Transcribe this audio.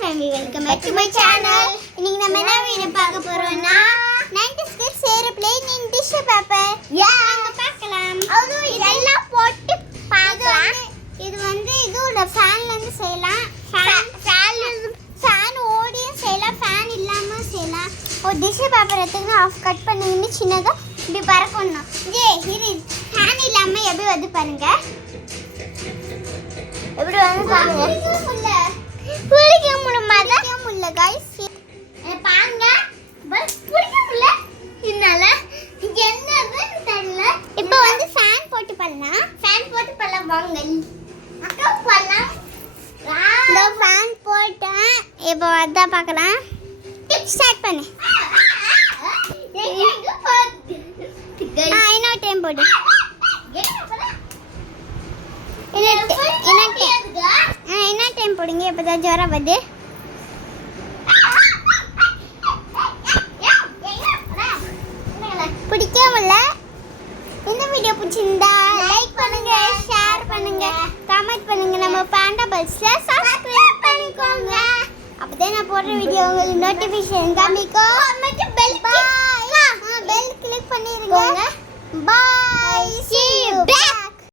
family, welcome back to my channel. இன்னைக்கு நம்ம என்ன வீடியோ பார்க்க போறோம்னா 90s kids airplane in tissue paper. வாங்க பார்க்கலாம். அது இதெல்லாம் போட்டு பார்க்கலாம். இது வந்து இதோட ஃபேன்ல இருந்து செய்யலாம். ஃபேன் ஓடியும் செய்யலாம், ஃபேன் இல்லாம செய்யலாம். ஒரு tissue paper எடுத்து ஆஃப் கட் பண்ணி சின்னதா இப்படி பறக்கணும். இது ஃபேன் இல்லாம எப்படி வந்து பாருங்க. எப்படி வந்து பாருங்க. புடிக்க முடியல गाइस. பாருங்க. பஸ் புடிக்க முடியல. இதனால என்னன்னு தெரியல. இப்போ வந்து ஃபேன் போட்டு பண்ணலாம். வாங்க. அக்கா பண்ணலாம். இந்த ஃபேன் போட்டேன். இப்போ வந்தா பார்க்கலாம். ஸ்டார்ட் பண்ணு. இன்னொரு டைம் போடு. என்ன டைம் போடுங்க. இப்போதான் ஜோரம் வருது. பிடிக்கல. இந்த வீடியோ பிடிச்சிருந்தா லைக் பண்ணுங்க, ஷேர் பண்ணுங்க, கமெண்ட் பண்ணுங்க. நம்ம பாண்டா பஸ்ல சப்ஸ்கிரைப் பண்ணிக்கோங்க. அப்பதான் நான் போடுற வீடியோ உங்களுக்கு நோட்டிஃபிகேஷன் காமிக்கும். பெல் கிளிக் பண்ணிருங்க. பை. See you.